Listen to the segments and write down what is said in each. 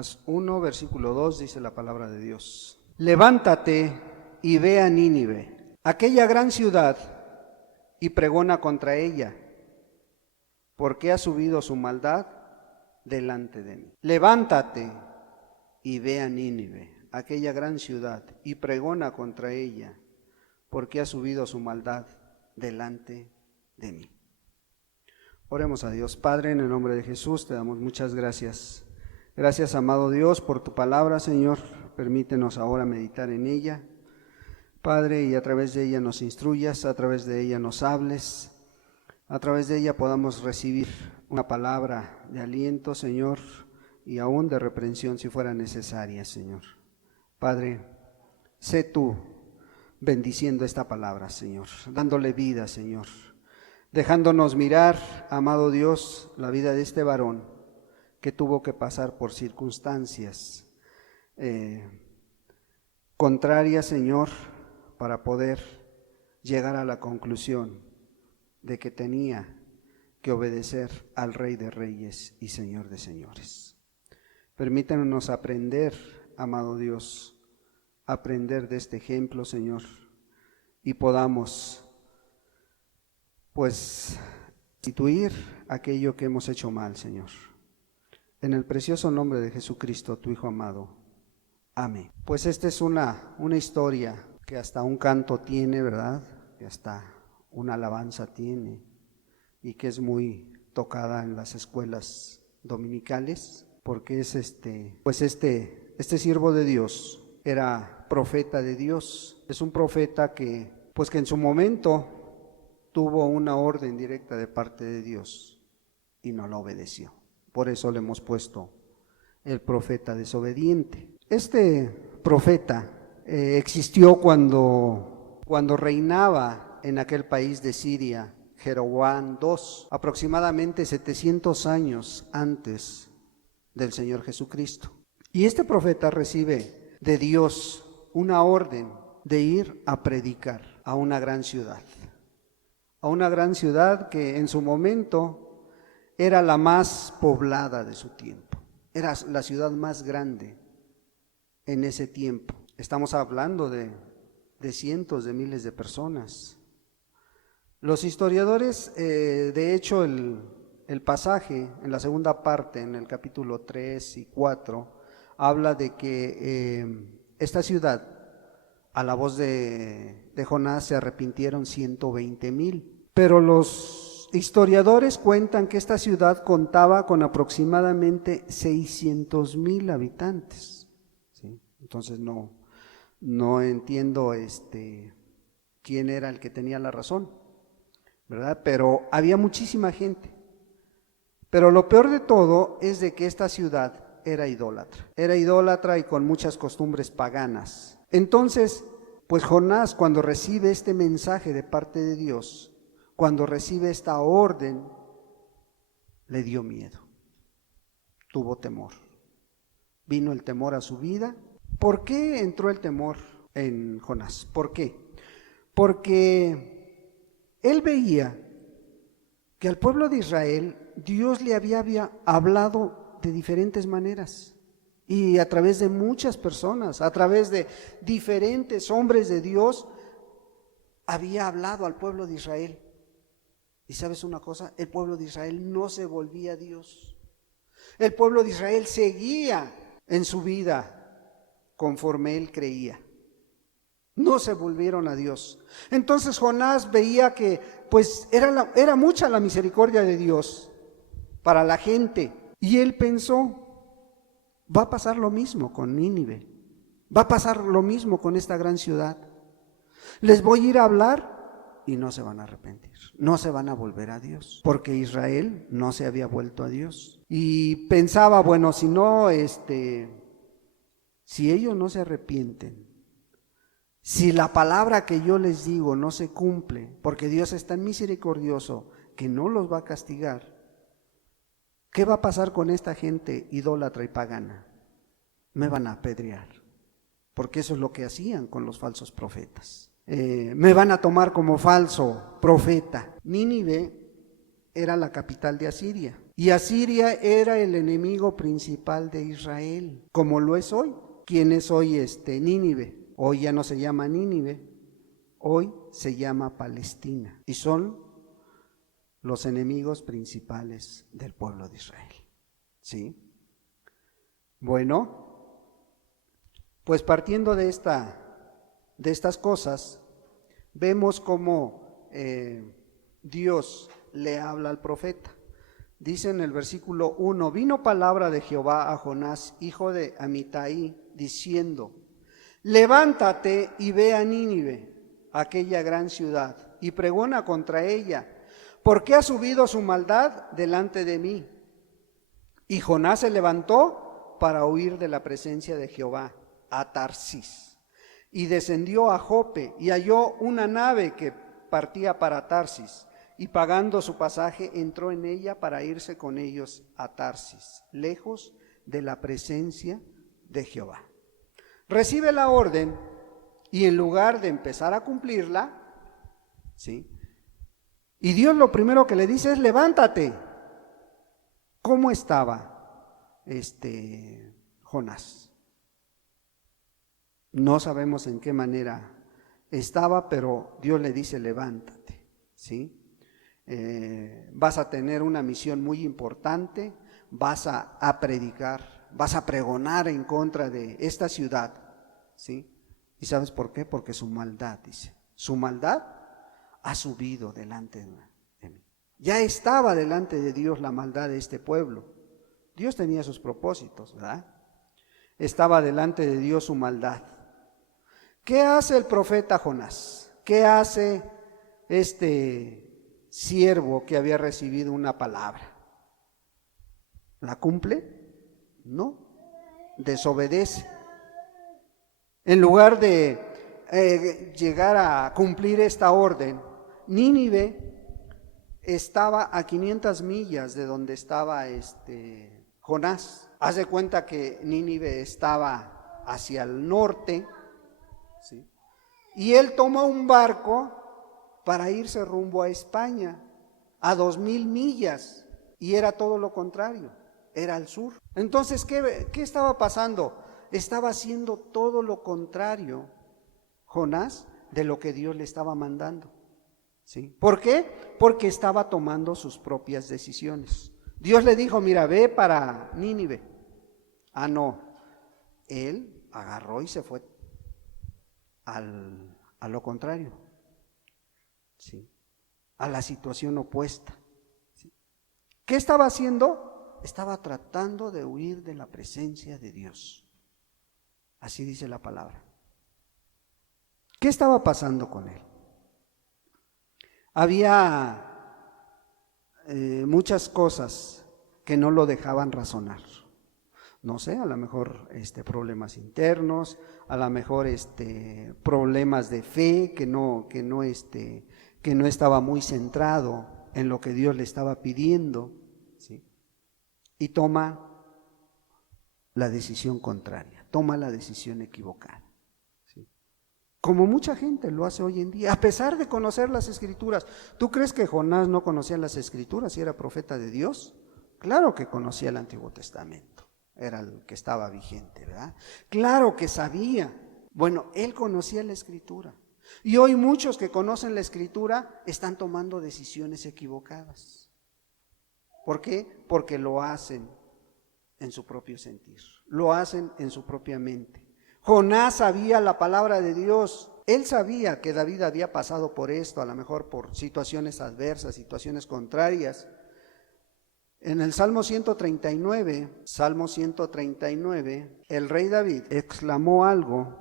Jonás 1, versículo 2 dice la palabra de Dios. Levántate y ve a Nínive, aquella gran ciudad, y pregona contra ella, porque ha subido su maldad delante de mí. Levántate y ve a Nínive, aquella gran ciudad, y pregona contra ella, porque ha subido su maldad delante de mí. Oremos a Dios. Padre, en el nombre de Jesús te damos muchas gracias. Gracias, amado Dios, por tu palabra, Señor. Permítenos ahora meditar en ella, Padre, y a través de ella nos instruyas, a través de ella nos hables, a través de ella podamos recibir una palabra de aliento, Señor, y aún de reprensión si fuera necesaria, Señor. Padre, sé tú bendiciendo esta palabra, Señor, dándole vida, Señor, dejándonos mirar, amado Dios, la vida de este varón que tuvo que pasar por circunstancias contrarias, Señor, para poder llegar a la conclusión de que tenía que obedecer al Rey de Reyes y Señor de Señores. Permítanos aprender, amado Dios, aprender de este ejemplo, Señor, y podamos, pues, restituir aquello que hemos hecho mal, Señor. En el precioso nombre de Jesucristo, tu Hijo amado. Amén. Pues esta es una historia que hasta un canto tiene, ¿verdad? Que hasta una alabanza tiene y que es muy tocada en las escuelas dominicales, porque es este siervo de Dios era profeta de Dios. Es un profeta que en su momento tuvo una orden directa de parte de Dios y no la obedeció. Por eso le hemos puesto el profeta desobediente. Este profeta existió cuando reinaba en aquel país de Siria Jeroboam II, aproximadamente 700 años antes del Señor Jesucristo. Y este profeta recibe de Dios una orden de ir a predicar a una gran ciudad que en su momento era la más poblada de su tiempo, era la ciudad más grande en ese tiempo. Estamos hablando de cientos de miles de personas. Los historiadores, de hecho, el pasaje en la segunda parte, en el capítulo 3 y 4, habla de que esta ciudad, a la voz de Jonás, se arrepintieron 120,000. Pero los historiadores cuentan que esta ciudad contaba con aproximadamente 600,000 habitantes. ¿Sí? Entonces no entiendo quién era el que tenía la razón, ¿verdad? Pero había muchísima gente. Pero lo peor de todo es de que esta ciudad era idólatra y con muchas costumbres paganas. Entonces, pues Jonás, cuando recibe este mensaje de parte de Dios, cuando recibe esta orden, le dio miedo, tuvo temor, vino el temor a su vida. ¿Por qué entró el temor en Jonás? ¿Por qué? Porque él veía que al pueblo de Israel Dios le había hablado de diferentes maneras y a través de muchas personas, a través de diferentes hombres de Dios, había hablado al pueblo de Israel. Y sabes una cosa, el pueblo de Israel no se volvía a Dios. El pueblo de Israel seguía en su vida conforme él creía. No se volvieron a Dios. Entonces Jonás veía que era mucha la misericordia de Dios para la gente. Y él pensó, va a pasar lo mismo con Nínive. Va a pasar lo mismo con esta gran ciudad. Les voy a ir a hablar y no se van a arrepentir, no se van a volver a Dios, porque Israel no se había vuelto a Dios. Y pensaba, bueno, si ellos no se arrepienten, si la palabra que yo les digo no se cumple, porque Dios es tan misericordioso que no los va a castigar, ¿qué va a pasar con esta gente idólatra y pagana? Me van a apedrear, porque eso es lo que hacían con los falsos profetas. Me van a tomar como falso profeta. Nínive era la capital de Asiria Y Asiria era el enemigo principal de Israel, como lo es hoy. ¿Quién es hoy Nínive? Hoy ya no se llama Nínive, hoy se llama Palestina. Y son los enemigos principales del pueblo de Israel. ¿Sí? Bueno, pues partiendo de estas cosas, vemos cómo Dios le habla al profeta. Dice en el versículo 1, vino palabra de Jehová a Jonás, hijo de Amitai, diciendo, levántate y ve a Nínive, aquella gran ciudad, y pregona contra ella, porque ha subido su maldad delante de mí. Y Jonás se levantó para huir de la presencia de Jehová a Tarsis, y descendió a Jope, y halló una nave que partía para Tarsis, y pagando su pasaje entró en ella para irse con ellos a Tarsis, lejos de la presencia de Jehová. Recibe la orden y en lugar de empezar a cumplirla, ¿sí? Y Dios lo primero que le dice es levántate. ¿Cómo estaba Jonás? No sabemos en qué manera estaba, pero Dios le dice levántate, ¿sí? Vas a tener una misión muy importante, vas a predicar, vas a pregonar en contra de esta ciudad, ¿sí? ¿Y sabes por qué? Porque su maldad, dice, su maldad ha subido delante de mí. Ya estaba delante de Dios la maldad de este pueblo. Dios tenía sus propósitos, ¿verdad? Estaba delante de Dios su maldad. ¿Qué hace el profeta Jonás? ¿Qué hace este siervo que había recibido una palabra? ¿La cumple? No, desobedece. En lugar de llegar a cumplir esta orden, Nínive estaba a 500 millas de donde estaba Jonás. Haz de cuenta que Nínive estaba hacia el norte, ¿sí? Y él tomó un barco para irse rumbo a España, a 2000 millas, y era todo lo contrario, era al sur. Entonces, ¿qué estaba pasando? Estaba haciendo todo lo contrario Jonás de lo que Dios le estaba mandando, ¿sí? ¿Por qué? Porque estaba tomando sus propias decisiones. Dios le dijo, mira, ve para Nínive. Ah, no, él agarró y se fue a lo contrario, ¿sí? A la situación opuesta, ¿sí? ¿Qué estaba haciendo? Estaba tratando de huir de la presencia de Dios. Así dice la palabra. ¿Qué estaba pasando con él? Había muchas cosas que no lo dejaban razonar. No sé, a lo mejor problemas internos, a lo mejor problemas de fe, que no estaba muy centrado en lo que Dios le estaba pidiendo, ¿sí? Y toma la decisión contraria, toma la decisión equivocada, ¿sí? Como mucha gente lo hace hoy en día, a pesar de conocer las Escrituras. ¿Tú crees que Jonás no conocía las Escrituras y era profeta de Dios? Claro que conocía el Antiguo Testamento, era el que estaba vigente, ¿verdad? Claro que sabía. Bueno, él conocía la Escritura. Y hoy muchos que conocen la Escritura están tomando decisiones equivocadas. ¿Por qué? Porque lo hacen en su propio sentir, lo hacen en su propia mente. Jonás sabía la palabra de Dios. Él sabía que David había pasado por esto, a lo mejor por situaciones adversas, situaciones contrarias. En el Salmo 139, el rey David exclamó algo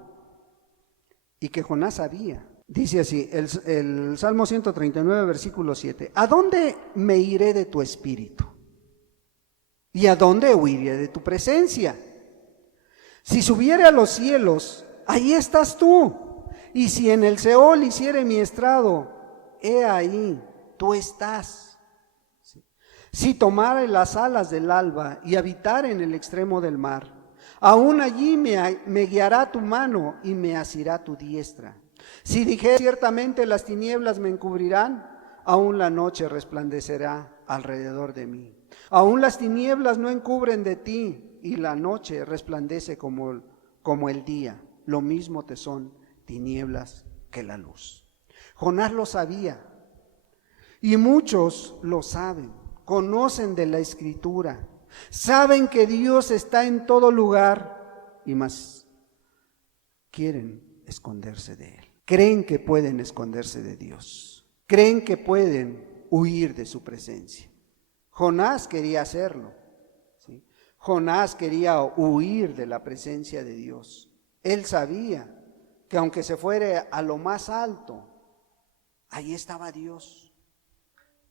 y que Jonás sabía. Dice así, el Salmo 139, versículo 7, ¿a dónde me iré de tu espíritu? ¿Y a dónde huiré de tu presencia? Si subiere a los cielos, ahí estás tú. Y si en el Seol hiciere mi estrado, he ahí, tú estás. Si tomare las alas del alba y habitare en el extremo del mar, aún allí me guiará tu mano y me asirá tu diestra. Si dijere, ciertamente las tinieblas me encubrirán, aún la noche resplandecerá alrededor de mí. Aún las tinieblas no encubren de ti, y la noche resplandece como el día. Lo mismo te son tinieblas que la luz. Jonás lo sabía, y muchos lo saben, conocen de la Escritura, saben que Dios está en todo lugar, y más quieren esconderse de Él. Creen que pueden esconderse de Dios, creen que pueden huir de su presencia. Jonás quería hacerlo, ¿sí? Jonás quería huir de la presencia de Dios. Él sabía que aunque se fuera a lo más alto, ahí estaba Dios.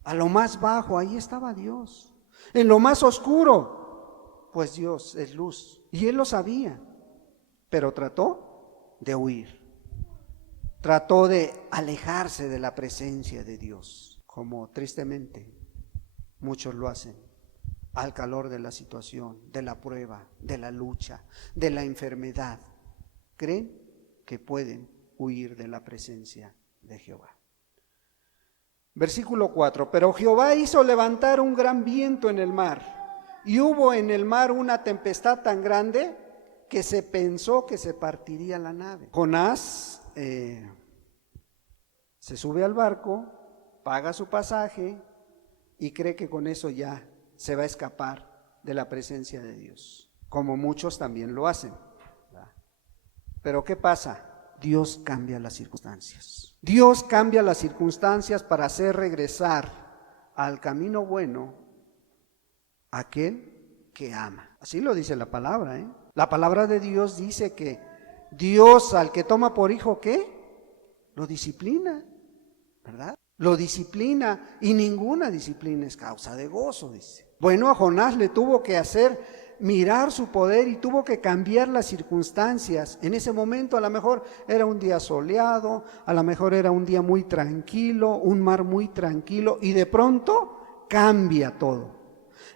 A lo más bajo, ahí estaba Dios. En lo más oscuro, pues Dios es luz. Y él lo sabía, pero trató de huir. Trató de alejarse de la presencia de Dios, como tristemente muchos lo hacen, al calor de la situación, de la prueba, de la lucha, de la enfermedad. Creen que pueden huir de la presencia de Jehová. Versículo 4, pero Jehová hizo levantar un gran viento en el mar, y hubo en el mar una tempestad tan grande que se pensó que se partiría la nave. Jonás se sube al barco, paga su pasaje y cree que con eso ya se va a escapar de la presencia de Dios, como muchos también lo hacen. Pero ¿qué pasa? Dios cambia las circunstancias. Dios cambia las circunstancias para hacer regresar al camino bueno a aquel que ama. Así lo dice la palabra, ¿eh? La palabra de Dios dice que Dios al que toma por hijo, ¿qué? Lo disciplina, ¿verdad? Lo disciplina, y ninguna disciplina es causa de gozo, dice. Bueno, a Jonás le tuvo que hacer mirar su poder y tuvo que cambiar las circunstancias. En ese momento a lo mejor era un día soleado, a lo mejor era un día muy tranquilo, un mar muy tranquilo, y de pronto cambia todo.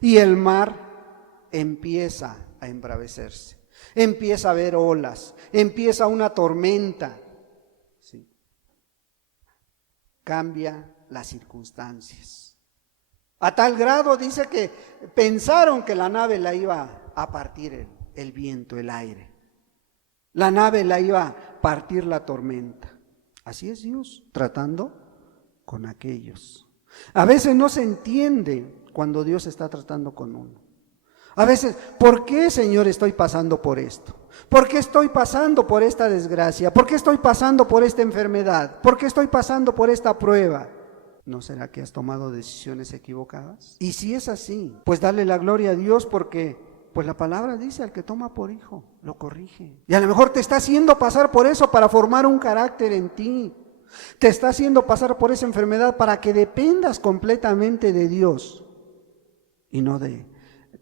Y el mar empieza a embravecerse, empieza a haber olas, empieza una tormenta. ¿Sí? Cambia las circunstancias. A tal grado dice que pensaron que la nave la iba a partir el viento, el aire. La nave la iba a partir la tormenta. Así es Dios, tratando con aquellos. A veces no se entiende cuando Dios está tratando con uno. A veces, ¿por qué, Señor, estoy pasando por esto? ¿Por qué estoy pasando por esta desgracia? ¿Por qué estoy pasando por esta enfermedad? ¿Por qué estoy pasando por esta prueba? ¿No será que has tomado decisiones equivocadas? Y si es así, pues dale la gloria a Dios, porque pues la palabra dice: al que toma por hijo, lo corrige. Y a lo mejor te está haciendo pasar por eso para formar un carácter en ti. Te está haciendo pasar por esa enfermedad para que dependas completamente de Dios y no de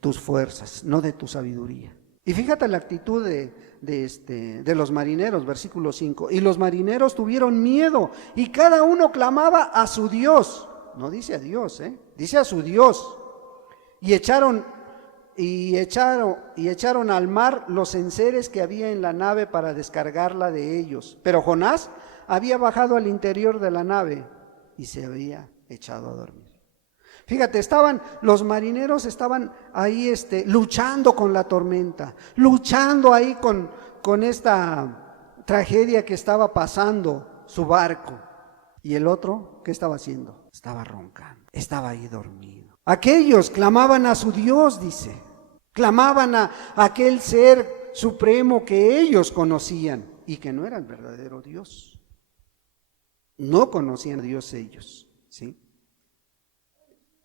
tus fuerzas, no de tu sabiduría. Y fíjate la actitud de los marineros, versículo 5. Y los marineros tuvieron miedo, y cada uno clamaba a su Dios. No dice a Dios, dice a su Dios. Y echaron al mar los enseres que había en la nave para descargarla de ellos. Pero Jonás había bajado al interior de la nave y se había echado a dormir. Fíjate, los marineros estaban ahí luchando con la tormenta, luchando ahí con esta tragedia que estaba pasando su barco. Y el otro, ¿qué estaba haciendo? Estaba roncando, estaba ahí dormido. Aquellos clamaban a su Dios, dice, clamaban a aquel ser supremo que ellos conocían y que no era el verdadero Dios. No conocían a Dios ellos, ¿sí?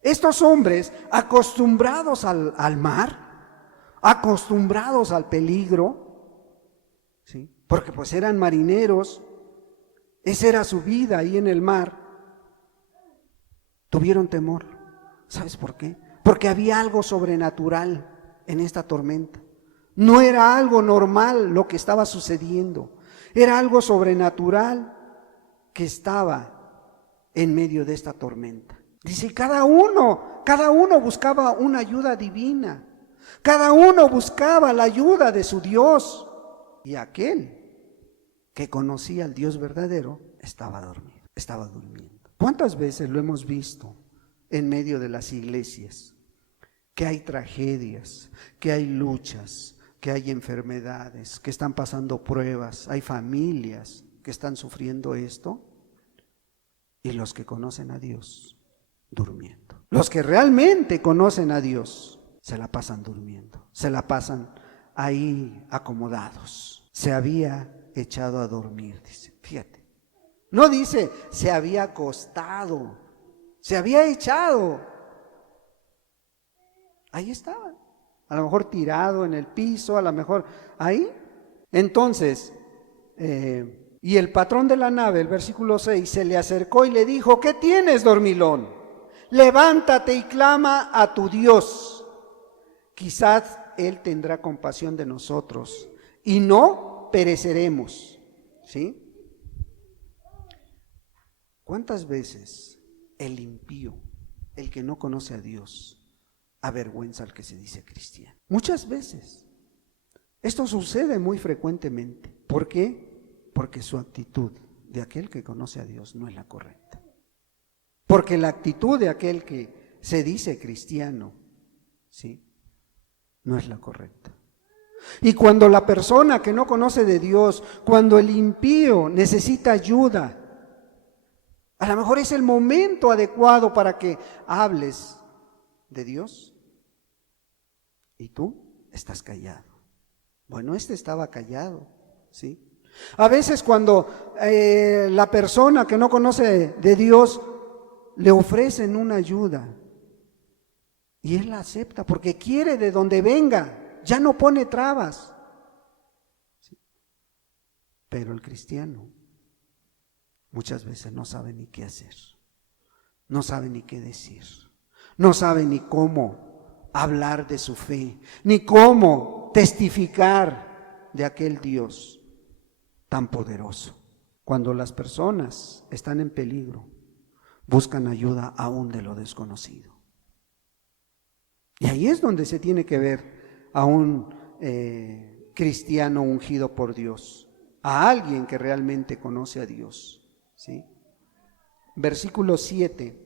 Estos hombres, acostumbrados al mar, acostumbrados al peligro, ¿sí? Porque pues eran marineros, esa era su vida ahí en el mar, tuvieron temor. ¿Sabes por qué? Porque había algo sobrenatural en esta tormenta. No era algo normal lo que estaba sucediendo, era algo sobrenatural que estaba en medio de esta tormenta. Dice, cada uno buscaba una ayuda divina. Cada uno buscaba la ayuda de su Dios. Y aquel que conocía al Dios verdadero estaba dormido, estaba durmiendo. ¿Cuántas veces lo hemos visto en medio de las iglesias? que hay tragedias, que hay luchas, que hay enfermedades, que están pasando pruebas, hay familias que están sufriendo esto, y los que conocen a Dios durmiendo. Los que realmente conocen a Dios se la pasan durmiendo, se la pasan ahí acomodados. Se había echado a dormir, dice, fíjate. No dice se había acostado, se había echado. Ahí estaba, a lo mejor tirado en el piso, a lo mejor ahí. Entonces, y el patrón de la nave, el versículo 6, se le acercó y le dijo: ¿qué tienes, dormilón? Levántate y clama a tu Dios. Quizás Él tendrá compasión de nosotros y no pereceremos. ¿Sí? ¿Cuántas veces el impío, el que no conoce a Dios, avergüenza al que se dice cristiano? Muchas veces. Esto sucede muy frecuentemente. ¿Por qué? Porque su actitud de aquel que conoce a Dios no es la correcta. Porque la actitud de aquel que se dice cristiano, ¿sí?, no es la correcta. Y cuando la persona que no conoce de Dios, cuando el impío necesita ayuda, a lo mejor es el momento adecuado para que hables de Dios y tú estás callado. Bueno, este estaba callado, ¿sí? A veces cuando la persona que no conoce de Dios le ofrecen una ayuda y él la acepta porque quiere de donde venga, ya no pone trabas. ¿Sí? Pero el cristiano muchas veces no sabe ni qué hacer, no sabe ni qué decir, no sabe ni cómo hablar de su fe, ni cómo testificar de aquel Dios tan poderoso. Cuando las personas están en peligro, buscan ayuda aún de lo desconocido. Y ahí es donde se tiene que ver a un cristiano ungido por Dios, a alguien que realmente conoce a Dios. ¿Sí? Versículo 7.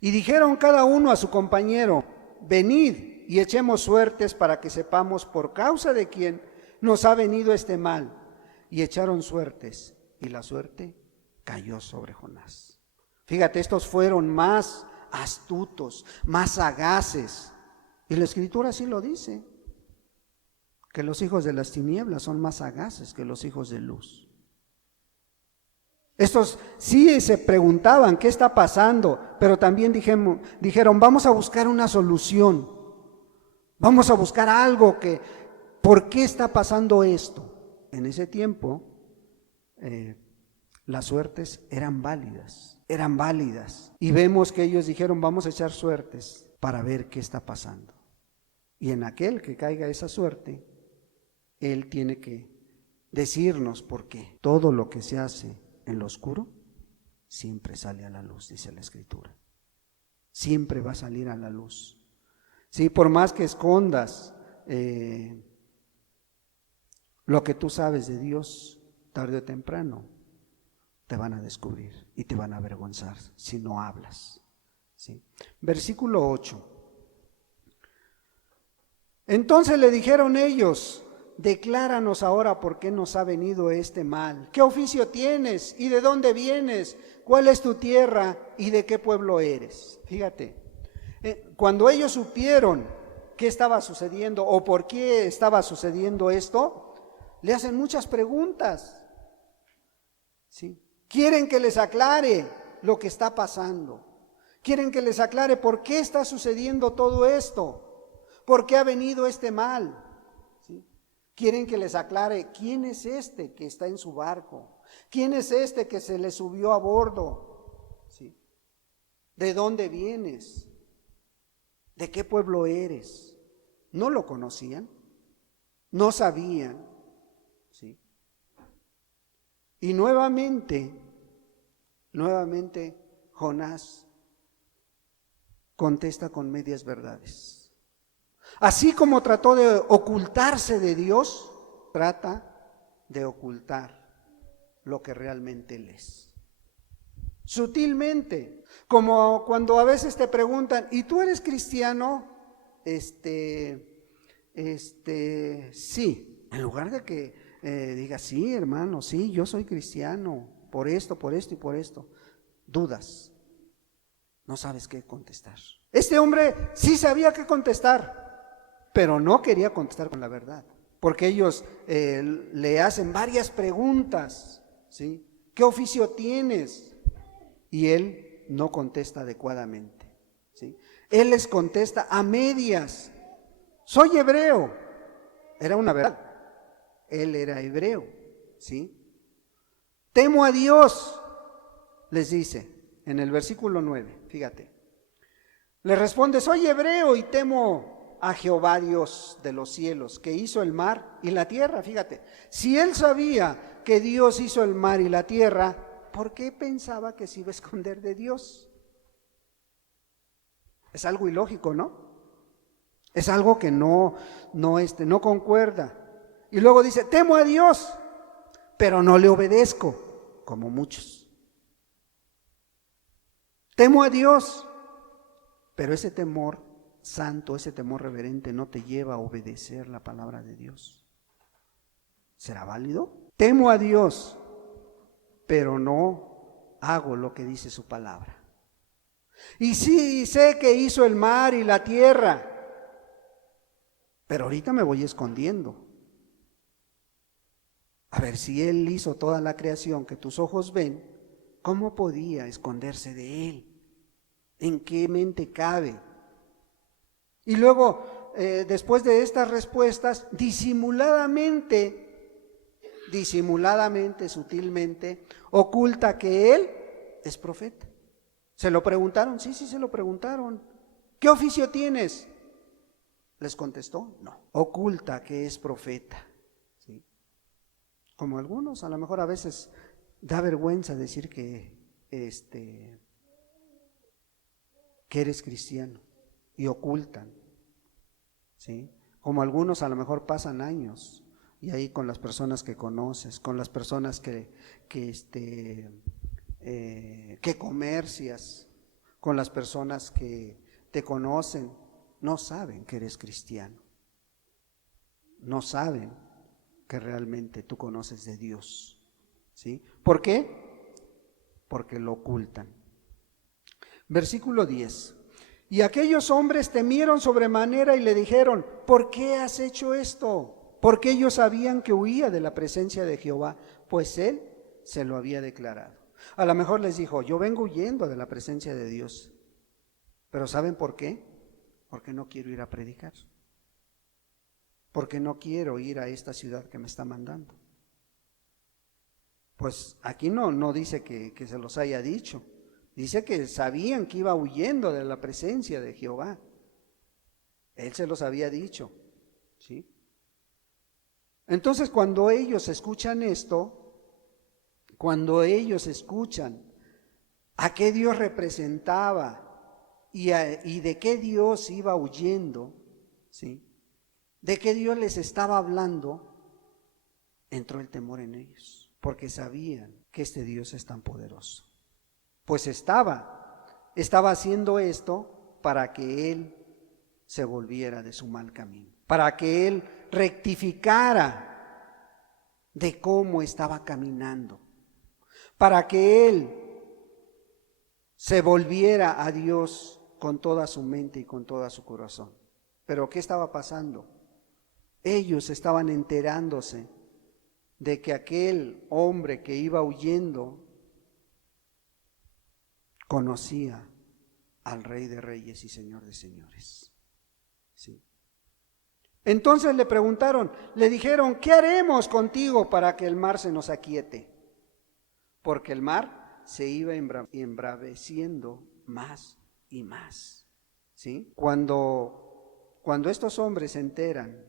Y dijeron cada uno a su compañero: venid y echemos suertes para que sepamos por causa de quién nos ha venido este mal. Y echaron suertes, y la suerte cayó sobre Jonás. Fíjate, estos fueron más astutos, más sagaces. Y la Escritura así lo dice, que los hijos de las tinieblas son más sagaces que los hijos de luz. Estos sí se preguntaban qué está pasando, pero también dijeron, vamos a buscar una solución, vamos a buscar algo que, ¿por qué está pasando esto? En ese tiempo las suertes eran válidas, y vemos que ellos dijeron, vamos a echar suertes para ver qué está pasando. Y en aquel que caiga esa suerte, él tiene que decirnos por qué. Todo lo que se hace en lo oscuro siempre sale a la luz, dice la Escritura. Siempre va a salir a la luz. Sí, por más que escondas lo que tú sabes de Dios, tarde o temprano te van a descubrir y te van a avergonzar si no hablas. ¿Sí? Versículo 8. Entonces le dijeron ellos: decláranos ahora por qué nos ha venido este mal. ¿Qué oficio tienes y de dónde vienes? ¿Cuál es tu tierra y de qué pueblo eres? Fíjate, cuando ellos supieron qué estaba sucediendo o por qué estaba sucediendo esto, le hacen muchas preguntas. ¿Sí? Quieren que les aclare lo que está pasando. Quieren que les aclare por qué está sucediendo todo esto. ¿Por qué ha venido este mal? ¿Sí? Quieren que les aclare quién es este que está en su barco, quién es este que se le subió a bordo, ¿sí? ¿De dónde vienes? ¿De qué pueblo eres? No lo conocían, no sabían, ¿sí? Y nuevamente Jonás contesta con medias verdades. Así como trató de ocultarse de Dios, trata de ocultar lo que realmente Él es. Sutilmente, como cuando a veces te preguntan, ¿y tú eres cristiano? sí, en lugar de que diga, sí, hermano, sí, yo soy cristiano, por esto y por esto, dudas, no sabes qué contestar. Este hombre sí sabía qué contestar, pero no quería contestar con la verdad, porque ellos le hacen varias preguntas, ¿sí? ¿Qué oficio tienes? Y él no contesta adecuadamente, ¿sí? Él les contesta a medias. Soy hebreo. Era una verdad. Él era hebreo, ¿sí? Temo a Dios, les dice en el versículo 9, fíjate. Le responde, soy hebreo y temo a Jehová Dios de los cielos, que hizo el mar y la tierra, fíjate. Si él sabía que Dios hizo el mar y la tierra, ¿por qué pensaba que se iba a esconder de Dios? Es algo ilógico, ¿no? Es algo que no concuerda. Y luego dice, temo a Dios, pero no le obedezco, como muchos. Temo a Dios, pero ese temor santo, ese temor reverente no te lleva a obedecer la palabra de Dios. ¿Será válido? Temo a Dios, pero no hago lo que dice su palabra. Y sí, sé que hizo el mar y la tierra, pero ahorita me voy escondiendo. A ver, si Él hizo toda la creación que tus ojos ven, ¿cómo podía esconderse de Él? ¿En qué mente cabe? Y luego, después de estas respuestas, disimuladamente, sutilmente, oculta que Él es profeta. ¿Se lo preguntaron? Sí, se lo preguntaron. ¿Qué oficio tienes? Les contestó, no. Oculta que es profeta. ¿Sí? Como algunos, a lo mejor a veces da vergüenza decir que eres cristiano y ocultan, ¿sí? Como algunos a lo mejor pasan años y ahí con las personas que conoces, con las personas que comercias, con las personas que te conocen, no saben que eres cristiano, no saben que realmente tú conoces de Dios, ¿sí? ¿Por qué? Porque lo ocultan. Versículo 10. Y aquellos hombres temieron sobremanera y le dijeron, ¿por qué has hecho esto? Porque ellos sabían que huía de la presencia de Jehová, pues él se lo había declarado. A lo mejor les dijo, yo vengo huyendo de la presencia de Dios. Pero ¿saben por qué? Porque no quiero ir a predicar. Porque no quiero ir a esta ciudad que me está mandando. Pues aquí no dice que se los haya dicho. Dice que sabían que iba huyendo de la presencia de Jehová. Él se los había dicho, ¿sí? Entonces, cuando ellos escuchan esto, cuando ellos escuchan a qué Dios representaba y de qué Dios iba huyendo, ¿sí? De qué Dios les estaba hablando, entró el temor en ellos, porque sabían que este Dios es tan poderoso. Pues estaba haciendo esto para que él se volviera de su mal camino, para que él rectificara de cómo estaba caminando, para que él se volviera a Dios con toda su mente y con todo su corazón. Pero ¿qué estaba pasando? Ellos estaban enterándose de que aquel hombre que iba huyendo conocía al Rey de Reyes y Señor de Señores. Sí. Entonces le preguntaron, le dijeron, ¿qué haremos contigo para que el mar se nos aquiete? Porque el mar se iba embraveciendo más y más. ¿Sí? Cuando estos hombres se enteran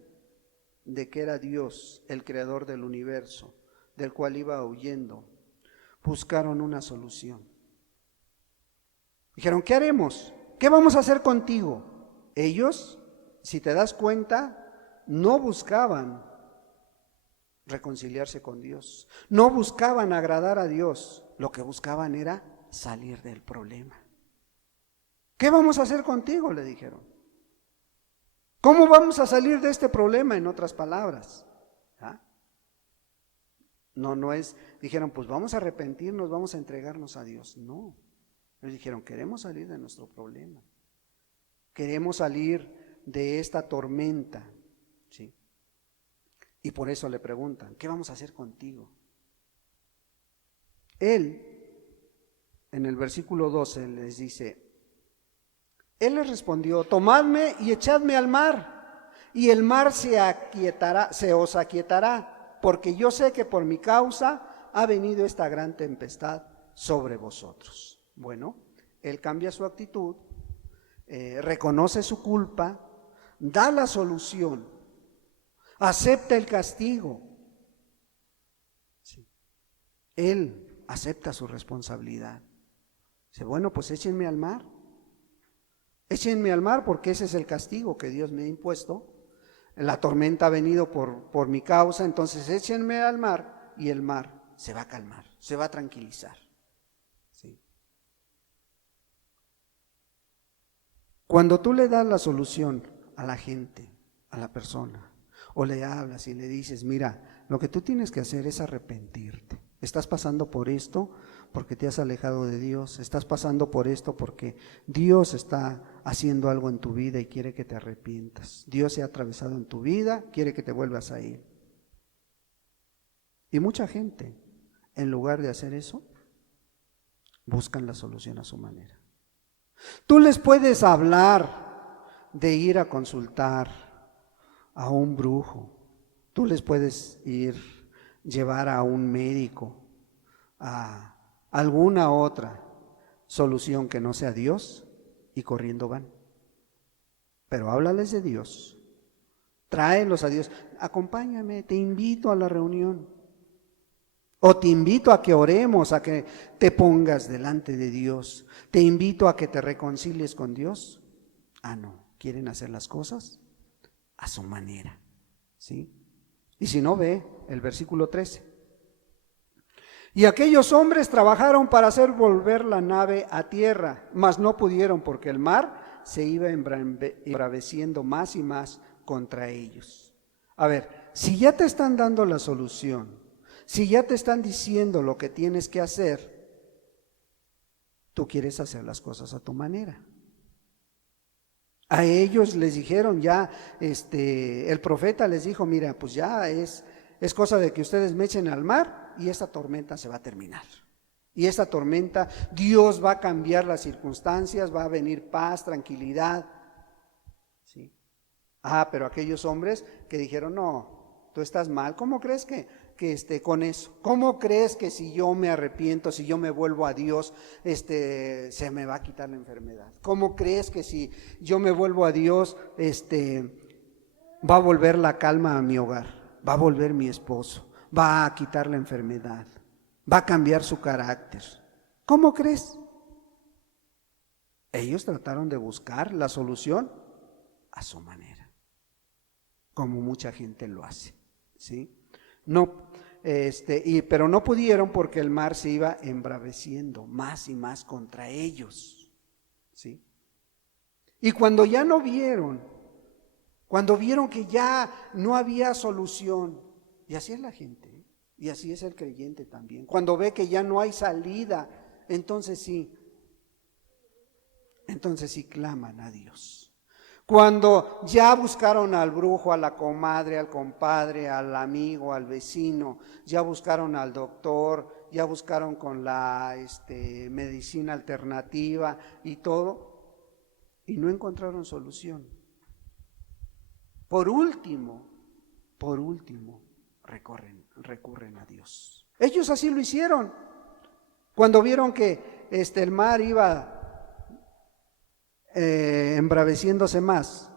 de que era Dios el creador del universo, del cual iba huyendo, buscaron una solución. Dijeron, ¿qué haremos? ¿Qué vamos a hacer contigo? Ellos, si te das cuenta, no buscaban reconciliarse con Dios, no buscaban agradar a Dios, lo que buscaban era salir del problema. ¿Qué vamos a hacer contigo? Le dijeron. ¿Cómo vamos a salir de este problema, en otras palabras? ¿Ah? No es, dijeron, pues vamos a arrepentirnos, vamos a entregarnos a Dios. No, ellos dijeron, queremos salir de nuestro problema. Queremos salir de esta tormenta, ¿sí? Y por eso le preguntan, ¿qué vamos a hacer contigo? Él, en el versículo 12, les dice, él les respondió, tomadme y echadme al mar, y el mar se os aquietará, porque yo sé que por mi causa ha venido esta gran tempestad sobre vosotros. Bueno, él cambia su actitud, reconoce su culpa, da la solución, acepta el castigo. Sí. Él acepta su responsabilidad. Dice, bueno, pues échenme al mar. Échenme al mar porque ese es el castigo que Dios me ha impuesto. La tormenta ha venido por mi causa, entonces échenme al mar y el mar se va a calmar, se va a tranquilizar. ¿Sí? Cuando tú le das la solución a la gente, a la persona, o le hablas y le dices, mira, lo que tú tienes que hacer es arrepentirte. Estás pasando por esto porque te has alejado de Dios. Estás pasando por esto porque Dios está haciendo algo en tu vida y quiere que te arrepientas. Dios se ha atravesado en tu vida, quiere que te vuelvas a Él. Y mucha gente, en lugar de hacer eso, buscan la solución a su manera. Tú les puedes hablar de ir a consultar a un brujo. Tú les puedes llevar a un médico, a alguna otra solución que no sea Dios, y corriendo van. Pero háblales de Dios, tráelos a Dios, acompáñame, te invito a la reunión, o te invito a que oremos, a que te pongas delante de Dios, te invito a que te reconcilies con Dios. Ah, no, quieren hacer las cosas a su manera, ¿sí? Y si no, ve el versículo 13. Y aquellos hombres trabajaron para hacer volver la nave a tierra, mas no pudieron porque el mar se iba embraveciendo más y más contra ellos. A ver, si ya te están dando la solución, si ya te están diciendo lo que tienes que hacer, tú quieres hacer las cosas a tu manera. A ellos les dijeron ya, el profeta les dijo, mira, pues ya es cosa de que ustedes me echen al mar y esta tormenta se va a terminar. Y esta tormenta, Dios va a cambiar las circunstancias, va a venir paz, tranquilidad. ¿Sí? Pero aquellos hombres que dijeron, no, tú estás mal, ¿cómo crees que con eso? ¿Cómo crees que si yo me arrepiento, si yo me vuelvo a Dios, se me va a quitar la enfermedad? ¿Cómo crees que si yo me vuelvo a Dios, va a volver la calma a mi hogar? Va a volver mi esposo, va a quitar la enfermedad, va a cambiar su carácter. ¿Cómo crees? Ellos trataron de buscar la solución a su manera, como mucha gente lo hace, ¿sí? No, pero no pudieron porque el mar se iba embraveciendo más y más contra ellos, ¿sí? Y cuando ya no vieron, cuando vieron que ya no había solución, y así es la gente, y así es el creyente también, cuando ve que ya no hay salida, entonces sí claman a Dios. Cuando ya buscaron al brujo, a la comadre, al compadre, al amigo, al vecino, ya buscaron al doctor, ya buscaron con la medicina alternativa y todo, y no encontraron solución. Por último, recurren a Dios. Ellos así lo hicieron. Cuando vieron que el mar iba embraveciéndose más,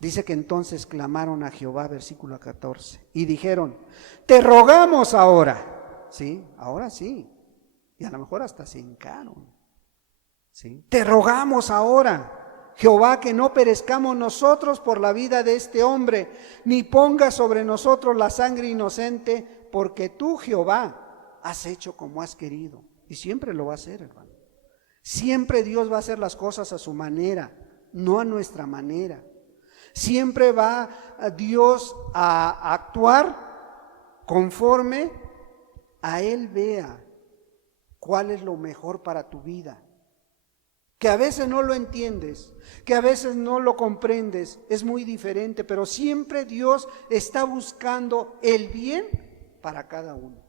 dice que entonces clamaron a Jehová, versículo 14, y dijeron, te rogamos ahora, ¿sí? Ahora sí, y a lo mejor hasta se hincaron, ¿sí? Te rogamos ahora, Jehová, que no perezcamos nosotros por la vida de este hombre, ni ponga sobre nosotros la sangre inocente, porque tú, Jehová, has hecho como has querido, y siempre lo va a hacer, hermano. Siempre Dios va a hacer las cosas a su manera, no a nuestra manera. Siempre va Dios a actuar conforme a Él vea cuál es lo mejor para tu vida. Que a veces no lo entiendes, que a veces no lo comprendes, es muy diferente, pero siempre Dios está buscando el bien para cada uno.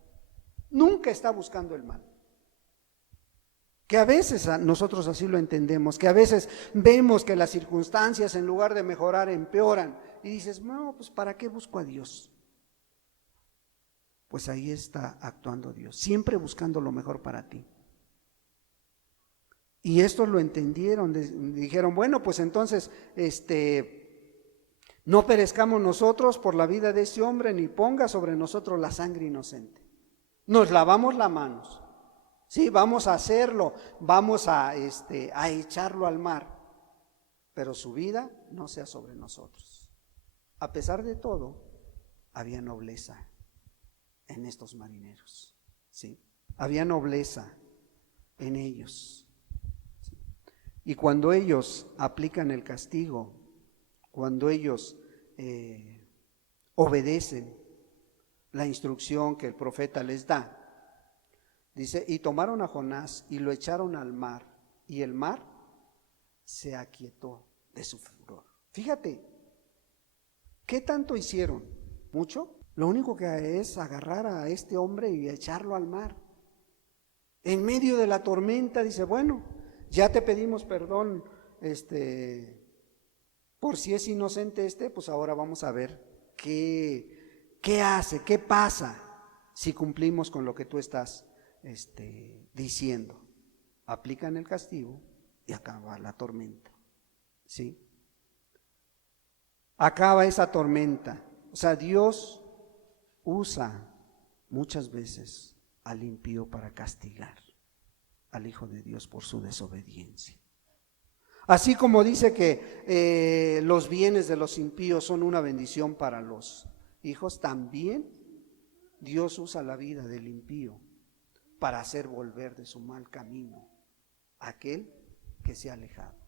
Nunca está buscando el mal. Que a veces nosotros así lo entendemos, que a veces vemos que las circunstancias en lugar de mejorar empeoran y dices, no, pues ¿para qué busco a Dios? Pues ahí está actuando Dios, siempre buscando lo mejor para ti. Y estos lo entendieron, dijeron, bueno, pues entonces, no perezcamos nosotros por la vida de este hombre, ni ponga sobre nosotros la sangre inocente. Nos lavamos las manos, sí, vamos a hacerlo, vamos a echarlo al mar, pero su vida no sea sobre nosotros. A pesar de todo, había nobleza en estos marineros, sí, había nobleza en ellos. Y cuando ellos aplican el castigo, cuando ellos obedecen la instrucción que el profeta les da, dice, y tomaron a Jonás y lo echaron al mar, y el mar se aquietó de su furor. Fíjate, ¿qué tanto hicieron? ¿Mucho? Lo único que es agarrar a este hombre y echarlo al mar. En medio de la tormenta dice, bueno, ya te pedimos perdón, por si es inocente pues ahora vamos a ver qué hace, qué pasa si cumplimos con lo que tú estás diciendo. Aplican el castigo y acaba la tormenta, ¿sí? Acaba esa tormenta. O sea, Dios usa muchas veces al impío para castigar al Hijo de Dios por su desobediencia. Así como dice que los bienes de los impíos son una bendición para los hijos, también Dios usa la vida del impío para hacer volver de su mal camino a aquel que se ha alejado,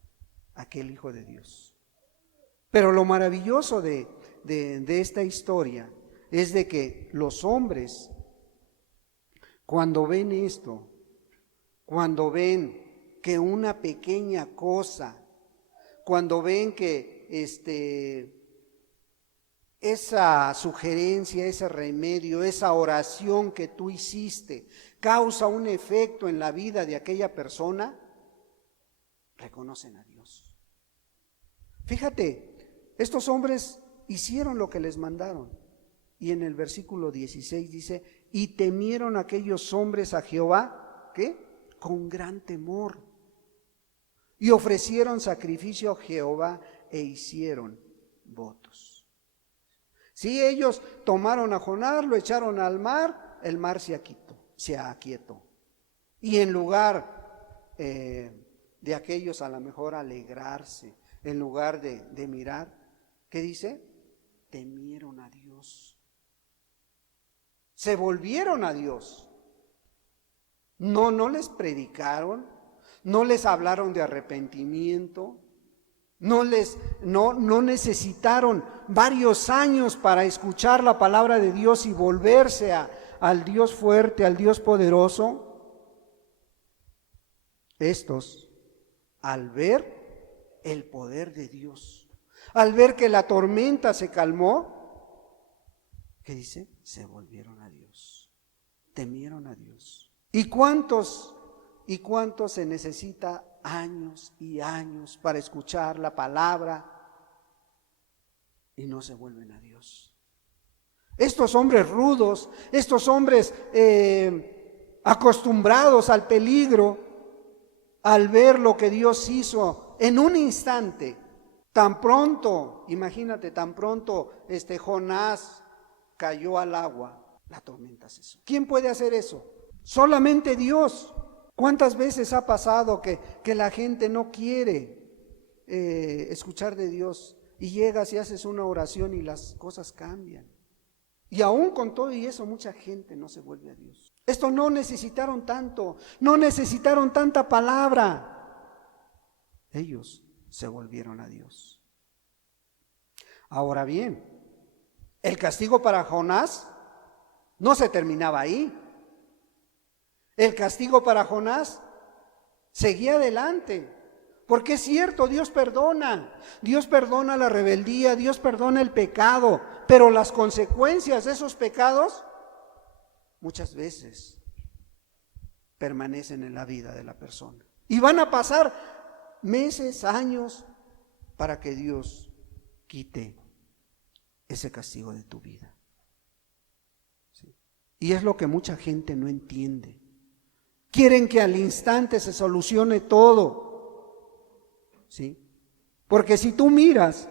aquel Hijo de Dios. Pero lo maravilloso de esta historia es de que los hombres, cuando ven esto, cuando ven que una pequeña cosa, cuando ven que esa sugerencia, ese remedio, esa oración que tú hiciste causa un efecto en la vida de aquella persona, reconocen a Dios. Fíjate, estos hombres hicieron lo que les mandaron. Y en el versículo 16 dice, y temieron aquellos hombres a Jehová, ¿qué? Con gran temor, y ofrecieron sacrificio a Jehová e hicieron votos. Si ellos tomaron a Jonás, lo echaron al mar, el mar se aquietó. Y en lugar de aquellos a lo mejor alegrarse, en lugar de mirar, ¿qué dice? Temieron a Dios. Se volvieron a Dios. No les predicaron, no les hablaron de arrepentimiento, no necesitaron varios años para escuchar la palabra de Dios y volverse al Dios fuerte, al Dios poderoso. Estos, al ver el poder de Dios, al ver que la tormenta se calmó, ¿qué dice? Se volvieron a Dios, temieron a Dios. ¿Y cuántos se necesita años y años para escuchar la palabra y no se vuelven a Dios? Estos hombres rudos, estos hombres acostumbrados al peligro, al ver lo que Dios hizo en un instante, tan pronto, imagínate, tan pronto Jonás cayó al agua, la tormenta cesó. ¿Quién puede hacer eso? Solamente Dios. ¿Cuántas veces ha pasado que la gente no quiere escuchar de Dios y llegas y haces una oración y las cosas cambian? Y aún con todo y eso mucha gente no se vuelve a Dios. Esto no necesitaron tanto, no necesitaron tanta palabra. Ellos se volvieron a Dios. Ahora bien, el castigo para Jonás no se terminaba ahí. El castigo para Jonás seguía adelante. Porque es cierto, Dios perdona la rebeldía, Dios perdona el pecado, pero las consecuencias de esos pecados muchas veces permanecen en la vida de la persona. Y van a pasar meses, años, para que Dios quite ese castigo de tu vida. ¿Sí? Y es lo que mucha gente no entiende. Quieren que al instante se solucione todo. ¿Sí? Porque si tú miras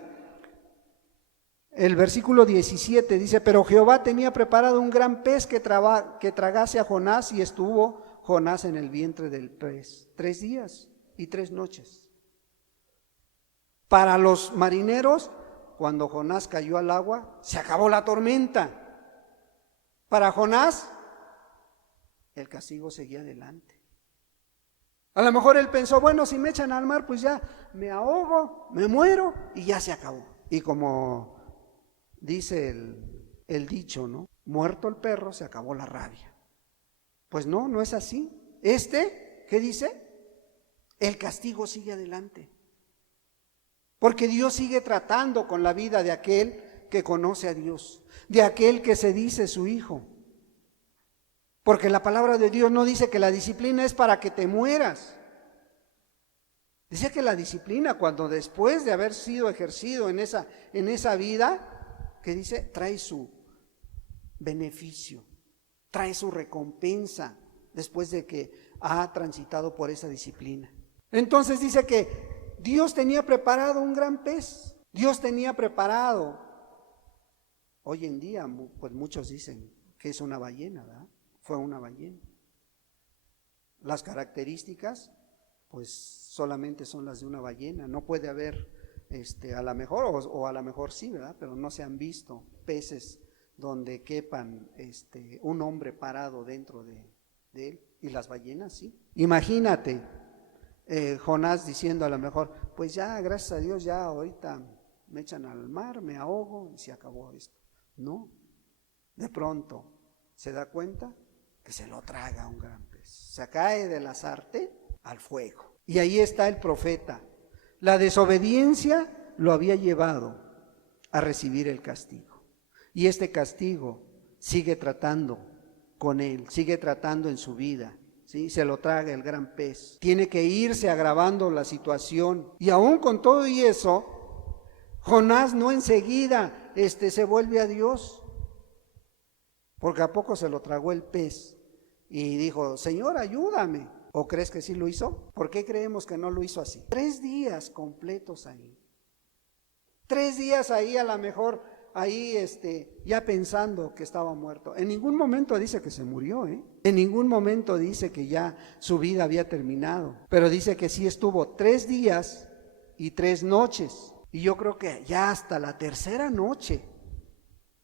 el versículo 17, dice: pero Jehová tenía preparado un gran pez que tragase a Jonás, y estuvo Jonás en el vientre del pez 3 días y 3 noches. Para los marineros, cuando Jonás cayó al agua, se acabó la tormenta. Para Jonás, el castigo seguía adelante. A lo mejor él pensó: bueno, si me echan al mar, pues ya me ahogo, me muero y ya se acabó. Y como dice el dicho, ¿no? Muerto el perro, se acabó la rabia. Pues no, no es así. ¿Qué dice? El castigo sigue adelante. Porque Dios sigue tratando con la vida de aquel que conoce a Dios, de aquel que se dice su hijo. Porque la palabra de Dios no dice que la disciplina es para que te mueras. Dice que la disciplina, cuando después de haber sido ejercido en esa vida, que dice, trae su beneficio, trae su recompensa después de que ha transitado por esa disciplina. Entonces dice que Dios tenía preparado un gran pez. Dios tenía preparado. Hoy en día, pues muchos dicen que es una ballena, ¿verdad? Fue una ballena. Las características, pues solamente son las de una ballena. No puede haber, a lo mejor, o a lo mejor sí, ¿verdad? Pero no se han visto peces donde quepan un hombre parado dentro de él. Y las ballenas sí. Imagínate Jonás diciendo a lo mejor: pues ya, gracias a Dios, ya ahorita me echan al mar, me ahogo y se acabó esto. No, de pronto se da cuenta que se lo traga un gran pez. Se cae de la sartén al fuego. Y ahí está el profeta. La desobediencia lo había llevado a recibir el castigo. Y este castigo sigue tratando con él, sigue tratando en su vida. ¿Sí? Se lo traga el gran pez. Tiene que irse agravando la situación. Y aún con todo y eso, Jonás no enseguida se vuelve a Dios. Porque a poco se lo tragó el pez y dijo: Señor, ayúdame. ¿O crees que sí lo hizo? ¿Por qué creemos que no lo hizo así? 3 días completos ahí. 3 días ahí, a lo mejor ahí ya pensando que estaba muerto. En ningún momento dice que se murió, En ningún momento dice que ya su vida había terminado. Pero dice que sí estuvo 3 días y 3 noches. Y yo creo que ya hasta la tercera noche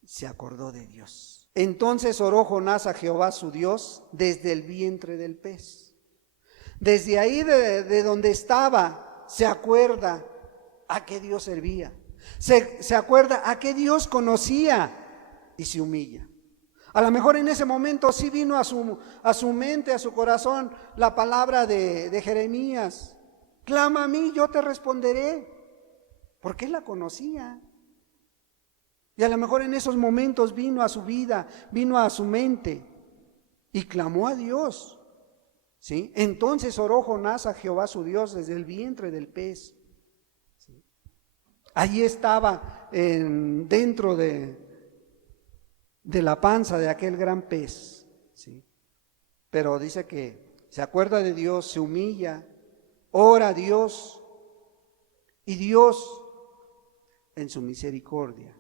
se acordó de Dios. Entonces oró Jonás a Jehová su Dios desde el vientre del pez. Desde ahí de donde estaba, se acuerda a qué Dios servía. Se acuerda a qué Dios conocía y se humilla. A lo mejor en ese momento sí vino a su mente, a su corazón, la palabra de Jeremías: clama a mí, yo te responderé. Porque él la conocía. Y a lo mejor en esos momentos vino a su vida, vino a su mente y clamó a Dios. ¿Sí? Entonces oró Jonás a Jehová su Dios desde el vientre del pez. ¿Sí? Allí estaba dentro de la panza de aquel gran pez. ¿Sí? Pero dice que se acuerda de Dios, se humilla, ora a Dios, y Dios en su misericordia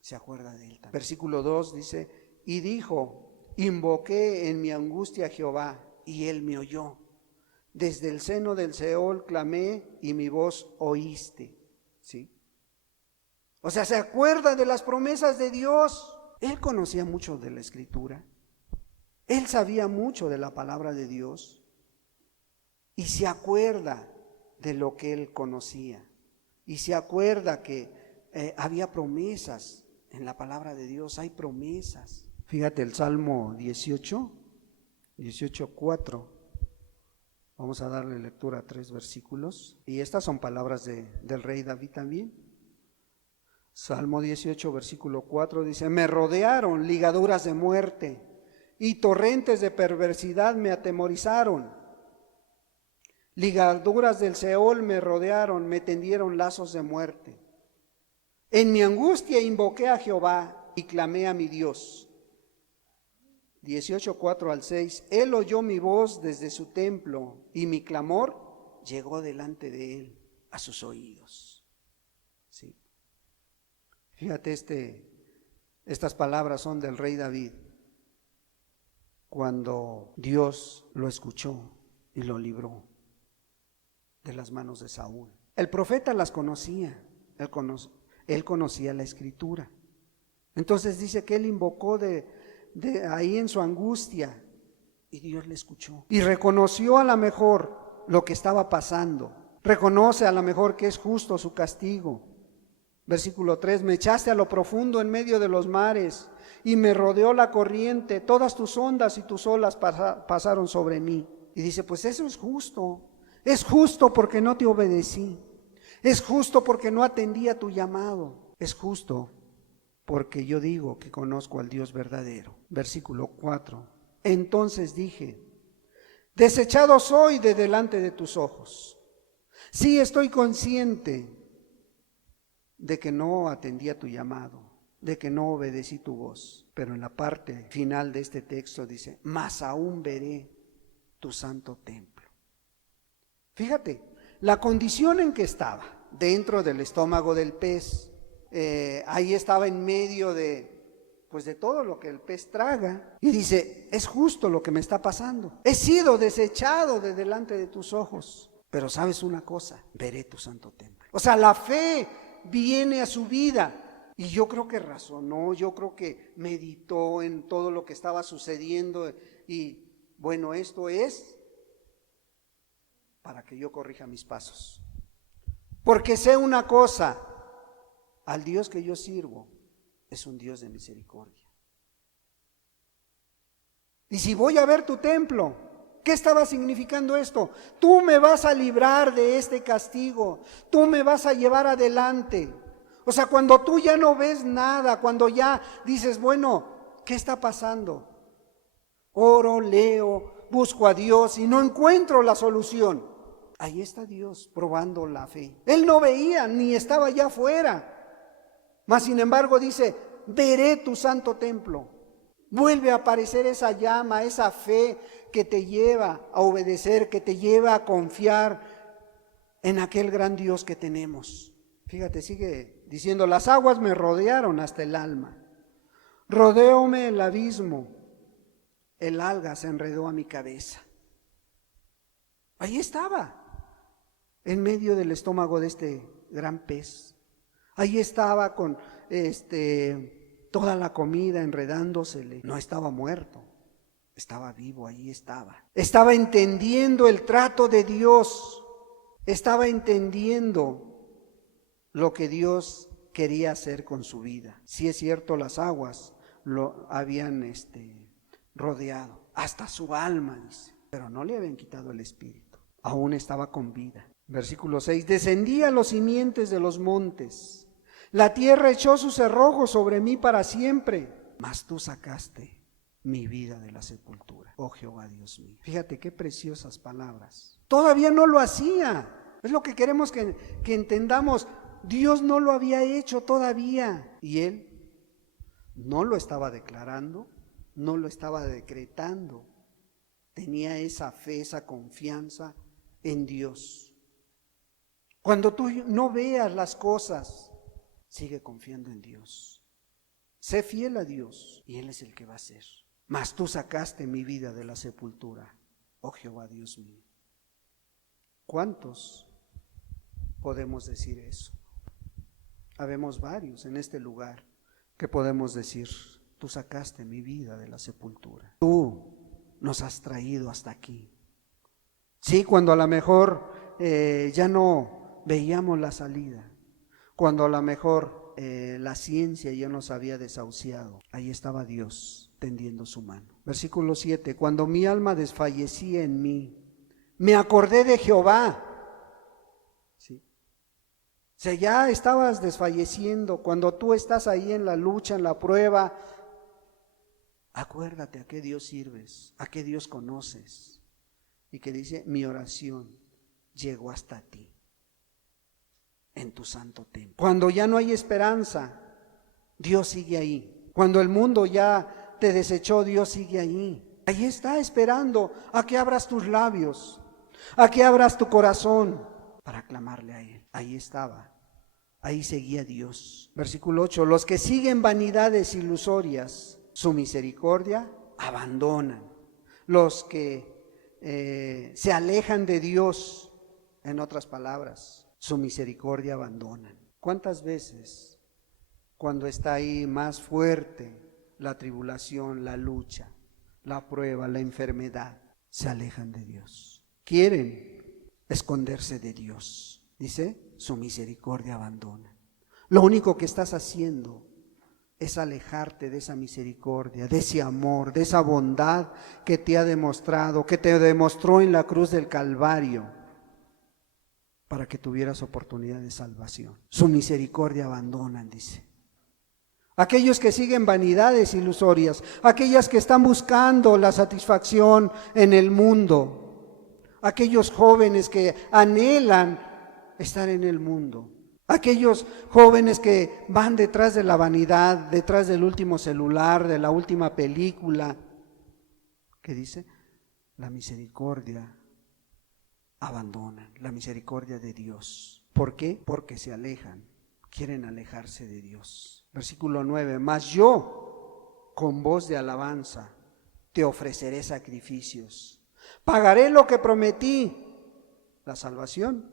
se acuerda de él también. Versículo 2 dice: y dijo: invoqué en mi angustia a Jehová, y él me oyó. Desde el seno del Seol clamé, y mi voz oíste. ¿Sí? O sea, se acuerda de las promesas de Dios. Él conocía mucho de la Escritura. Él sabía mucho de la palabra de Dios. Y se acuerda de lo que él conocía. Y se acuerda que había promesas en la palabra de Dios, hay promesas. Fíjate el Salmo 18:4. Vamos a darle lectura a 3 versículos. Y estas son palabras del rey David también. Salmo 18, versículo 4 dice: me rodearon ligaduras de muerte y torrentes de perversidad me atemorizaron. Ligaduras del Seol me rodearon, me tendieron lazos de muerte. En mi angustia invoqué a Jehová y clamé a mi Dios. 18:4-6. Él oyó mi voz desde su templo y mi clamor llegó delante de él a sus oídos. Sí. Fíjate, estas palabras son del rey David cuando Dios lo escuchó y lo libró de las manos de Saúl. El profeta las conocía, él conocía la escritura. Entonces dice que él invocó de ahí en su angustia y Dios le escuchó. Y reconoció a lo mejor lo que estaba pasando. Reconoce a lo mejor que es justo su castigo. Versículo 3, me echaste a lo profundo en medio de los mares y me rodeó la corriente, todas tus ondas y tus olas pasaron sobre mí. Y dice, pues eso es justo porque no te obedecí, es justo porque no atendí a tu llamado, es justo porque yo digo que conozco al Dios verdadero. Versículo 4, entonces dije, desechado soy de delante de tus ojos. Sí, estoy consciente de que no atendí a tu llamado, de que no obedecí tu voz. Pero en la parte final de este texto dice, mas aún veré tu santo templo. Fíjate, la condición en que estaba, dentro del estómago del pez, ahí estaba en medio de todo lo que el pez traga, y dice, es justo lo que me está pasando, he sido desechado de delante de tus ojos, pero sabes una cosa, veré tu santo templo. O sea, la fe viene a su vida, y yo creo que razonó, yo creo que meditó en todo lo que estaba sucediendo, y bueno, esto es para que yo corrija mis pasos, porque sé una cosa, al Dios que yo sirvo es un Dios de misericordia. Y si voy a ver tu templo, ¿qué estaba significando esto? Tú me vas a librar de este castigo, tú me vas a llevar adelante. O sea, cuando tú ya no ves nada, cuando ya dices, bueno, ¿qué está pasando? Oro, leo, busco a Dios y no encuentro la solución. Ahí está Dios probando la fe. Él no veía ni estaba allá afuera. Mas sin embargo dice, veré tu santo templo. Vuelve a aparecer esa llama, esa fe que te lleva a obedecer, que te lleva a confiar en aquel gran Dios que tenemos. Fíjate, sigue diciendo, las aguas me rodearon hasta el alma. Rodeóme el abismo, el alga se enredó a mi cabeza. Ahí estaba, en medio del estómago de este gran pez. Ahí estaba con toda la comida enredándosele. No estaba muerto, estaba vivo, ahí estaba. Estaba entendiendo el trato de Dios. Estaba entendiendo lo que Dios quería hacer con su vida. Sí es cierto, las aguas lo habían rodeado, hasta su alma, dice, pero no le habían quitado el espíritu. Aún estaba con vida. Versículo 6, descendí a los cimientos de los montes. La tierra echó sus cerrojos sobre mí para siempre, mas tú sacaste mi vida de la sepultura, oh Jehová Dios mío. Fíjate qué preciosas palabras. Todavía no lo hacía, es lo que queremos que entendamos. Dios no lo había hecho todavía, y él no lo estaba declarando, no lo estaba decretando. Tenía esa fe, esa confianza en Dios. Cuando tú no veas las cosas, sigue confiando en Dios. Sé fiel a Dios y Él es el que va a hacer. Mas tú sacaste mi vida de la sepultura, oh Jehová Dios mío. ¿Cuántos podemos decir eso? Habemos varios en este lugar que podemos decir, tú sacaste mi vida de la sepultura. Tú nos has traído hasta aquí. Sí, cuando a lo mejor ya no veíamos la salida, cuando a lo mejor la ciencia ya nos había desahuciado, ahí estaba Dios tendiendo su mano. Versículo 7, cuando mi alma desfallecía en mí, me acordé de Jehová. ¿Sí? O sea, ya estabas desfalleciendo. Cuando tú estás ahí en la lucha, en la prueba, acuérdate a qué Dios sirves, a qué Dios conoces. Y que dice, mi oración llegó hasta ti, en tu santo templo. Cuando ya no hay esperanza, Dios sigue ahí. Cuando el mundo ya te desechó, Dios sigue ahí. Ahí está esperando a que abras tus labios, a que abras tu corazón para clamarle a Él. Ahí estaba, ahí seguía Dios. Versículo 8, los que siguen vanidades ilusorias, su misericordia abandonan. Los que se alejan de Dios, en otras palabras, su misericordia abandonan. ¿Cuántas veces cuando está ahí más fuerte la tribulación, la lucha, la prueba, la enfermedad, se alejan de Dios? Quieren esconderse de Dios. Dice, su misericordia abandona. Lo único que estás haciendo es alejarte de esa misericordia, de ese amor, de esa bondad que te ha demostrado, que te demostró en la cruz del Calvario, para que tuvieras oportunidad de salvación. Su misericordia abandonan, dice. Aquellos que siguen vanidades ilusorias, aquellas que están buscando la satisfacción en el mundo, aquellos jóvenes que anhelan estar en el mundo, aquellos jóvenes que van detrás de la vanidad, detrás del último celular, de la última película, ¿qué dice? La misericordia abandonan, la misericordia de Dios. ¿Por qué? Porque se alejan, quieren alejarse de Dios. Versículo 9, mas yo con voz de alabanza te ofreceré sacrificios, pagaré lo que prometí. La salvación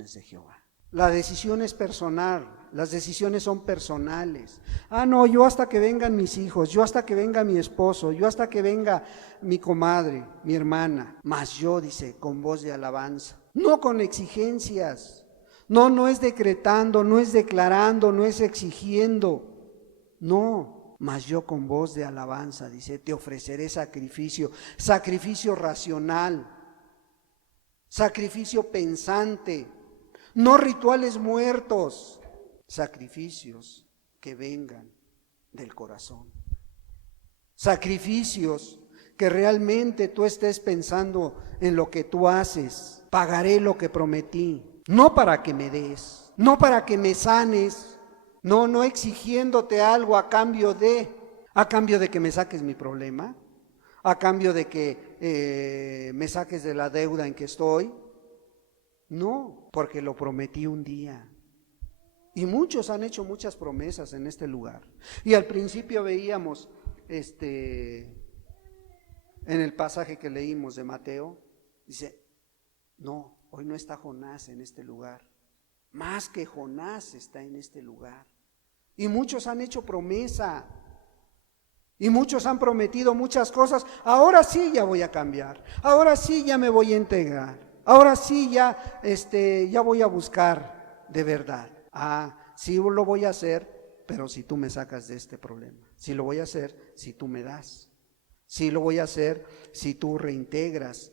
es de Jehová. La decisión es personal, las decisiones son personales. No, yo hasta que vengan mis hijos, yo hasta que venga mi esposo, yo hasta que venga mi comadre, mi hermana. Mas yo, dice, con voz de alabanza, no con exigencias. No es decretando, no es declarando, no es exigiendo. No, mas yo con voz de alabanza, dice, te ofreceré sacrificio, sacrificio racional, sacrificio pensante. No rituales muertos, sacrificios que vengan del corazón. Sacrificios que realmente tú estés pensando en lo que tú haces. Pagaré lo que prometí, no para que me des, no para que me sanes, no exigiéndote algo a cambio de que me saques mi problema, a cambio de que me saques de la deuda en que estoy. No, porque lo prometí un día. Y muchos han hecho muchas promesas en este lugar. Y al principio veíamos en el pasaje que leímos de Mateo, dice, no, hoy no está Jonás en este lugar. Más que Jonás está en este lugar. Y muchos han hecho promesa. Y muchos han prometido muchas cosas. Ahora sí ya voy a cambiar. Ahora sí ya me voy a integrar. Ahora sí ya voy a buscar de verdad. Sí lo voy a hacer, pero si tú me sacas de este problema. Sí lo voy a hacer si tú me das. Sí lo voy a hacer si tú reintegras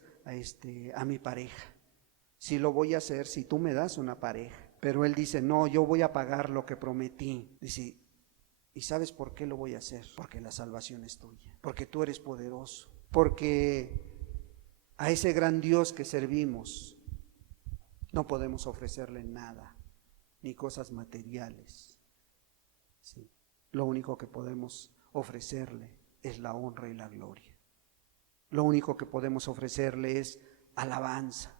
a mi pareja. Sí lo voy a hacer si tú me das una pareja. Pero él dice, no, yo voy a pagar lo que prometí. Dice, ¿y sabes por qué lo voy a hacer? Porque la salvación es tuya. Porque tú eres poderoso. Porque a ese gran Dios que servimos no podemos ofrecerle nada, ni cosas materiales. ¿Sí? Lo único que podemos ofrecerle es la honra y la gloria. Lo único que podemos ofrecerle es alabanza.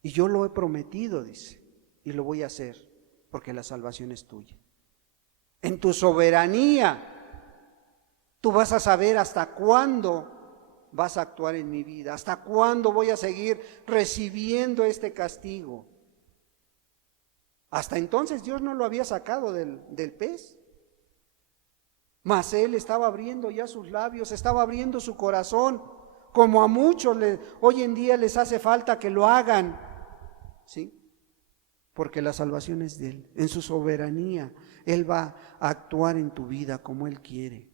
Y yo lo he prometido, dice, y lo voy a hacer, porque la salvación es tuya. En tu soberanía, tú vas a saber hasta cuándo vas a actuar en mi vida, hasta cuándo voy a seguir recibiendo este castigo. Hasta entonces Dios no lo había sacado del pez, mas Él estaba abriendo ya sus labios, estaba abriendo su corazón, como a muchos hoy en día les hace falta que lo hagan, ¿sí? porque la salvación es de Él, en su soberanía. Él va a actuar en tu vida como Él quiere.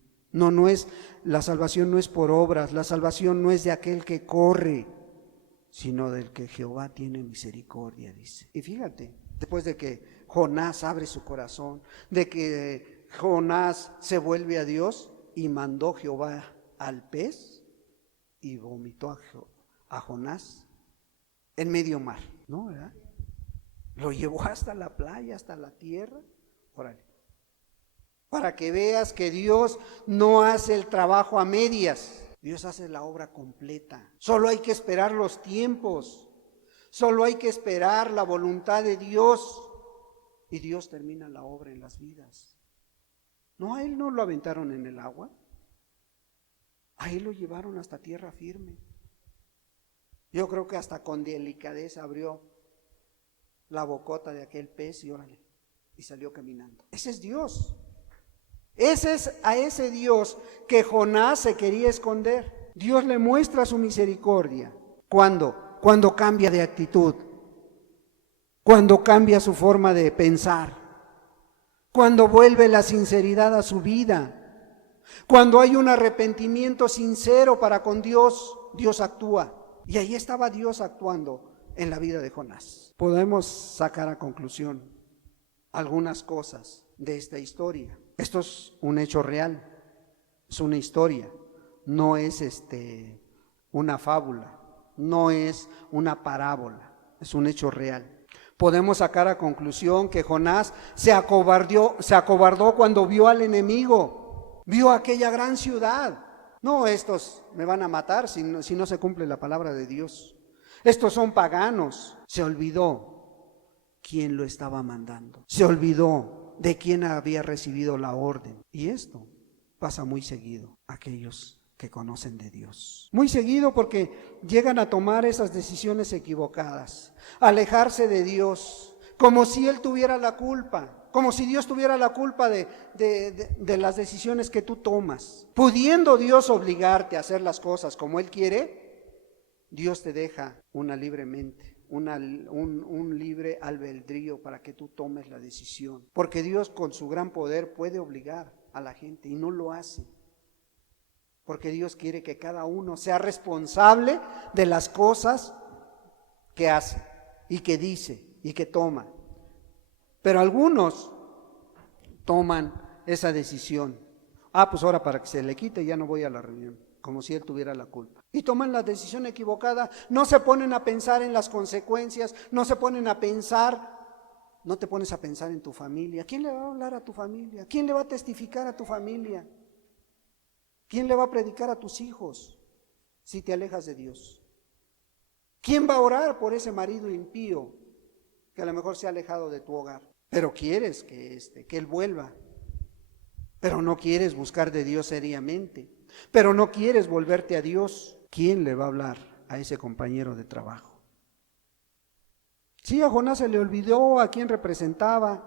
La salvación no es por obras, la salvación no es de aquel que corre, sino del que Jehová tiene misericordia, dice. Y fíjate, después de que Jonás abre su corazón, de que Jonás se vuelve a Dios, y mandó Jehová al pez y vomitó a Jonás en medio mar, ¿no? ¿Verdad? Lo llevó hasta la playa, hasta la tierra. Órale. Para que veas que Dios no hace el trabajo a medias, Dios hace la obra completa. Solo hay que esperar los tiempos, solo hay que esperar la voluntad de Dios, y Dios termina la obra en las vidas. No, a él no lo aventaron en el agua, a él lo llevaron hasta tierra firme. Yo creo que hasta con delicadeza abrió la bocota de aquel pez y órale, y salió caminando. Ese es Dios. Ese es a ese Dios que Jonás se quería esconder. Dios le muestra su misericordia. ¿Cuándo? Cuando cambia de actitud, cuando cambia su forma de pensar, cuando vuelve la sinceridad a su vida, cuando hay un arrepentimiento sincero para con Dios, Dios actúa. Y ahí estaba Dios actuando en la vida de Jonás. Podemos sacar a conclusión algunas cosas de esta historia. Esto es un hecho real, es una historia, no es una fábula, no es una parábola, es un hecho real. Podemos sacar a conclusión que Jonás se acobardó cuando vio al enemigo, vio aquella gran ciudad. No, estos me van a matar si no se cumple la palabra de Dios. Estos son paganos. Se olvidó quién lo estaba mandando, se olvidó de quién había recibido la orden. Y esto pasa muy seguido a aquellos que conocen de Dios. Muy seguido, porque llegan a tomar esas decisiones equivocadas, alejarse de Dios, como si Él tuviera la culpa, como si Dios tuviera la culpa de las decisiones que tú tomas. Pudiendo Dios obligarte a hacer las cosas como Él quiere, Dios te deja una libre mente, un libre albedrío para que tú tomes la decisión. Porque Dios con su gran poder puede obligar a la gente y no lo hace. Porque Dios quiere que cada uno sea responsable de las cosas que hace y que dice y que toma. Pero algunos toman esa decisión. Pues ahora para que se le quite ya no voy a la reunión, como si él tuviera la culpa. Y toman la decisión equivocada, no se ponen a pensar en las consecuencias, no se ponen a pensar, no te pones a pensar en tu familia. ¿Quién le va a hablar a tu familia? ¿Quién le va a testificar a tu familia? ¿Quién le va a predicar a tus hijos si te alejas de Dios? ¿Quién va a orar por ese marido impío que a lo mejor se ha alejado de tu hogar? Pero quieres que él vuelva, pero no quieres buscar de Dios seriamente, pero no quieres volverte a Dios. ¿Quién le va a hablar a ese compañero de trabajo? Sí, a Jonás se le olvidó a quién representaba,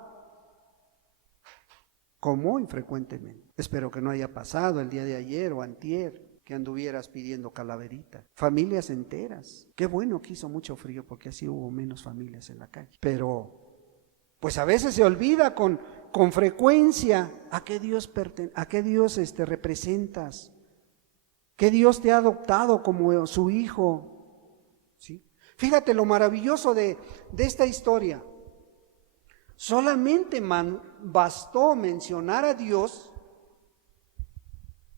como infrecuentemente. Espero que no haya pasado el día de ayer o antier que anduvieras pidiendo calaverita. Familias enteras. Qué bueno que hizo mucho frío, porque así hubo menos familias en la calle. Pero pues a veces se olvida con frecuencia a qué Dios representas, que Dios te ha adoptado como su hijo. ¿Sí? Fíjate lo maravilloso de esta historia. Solamente bastó mencionar a Dios,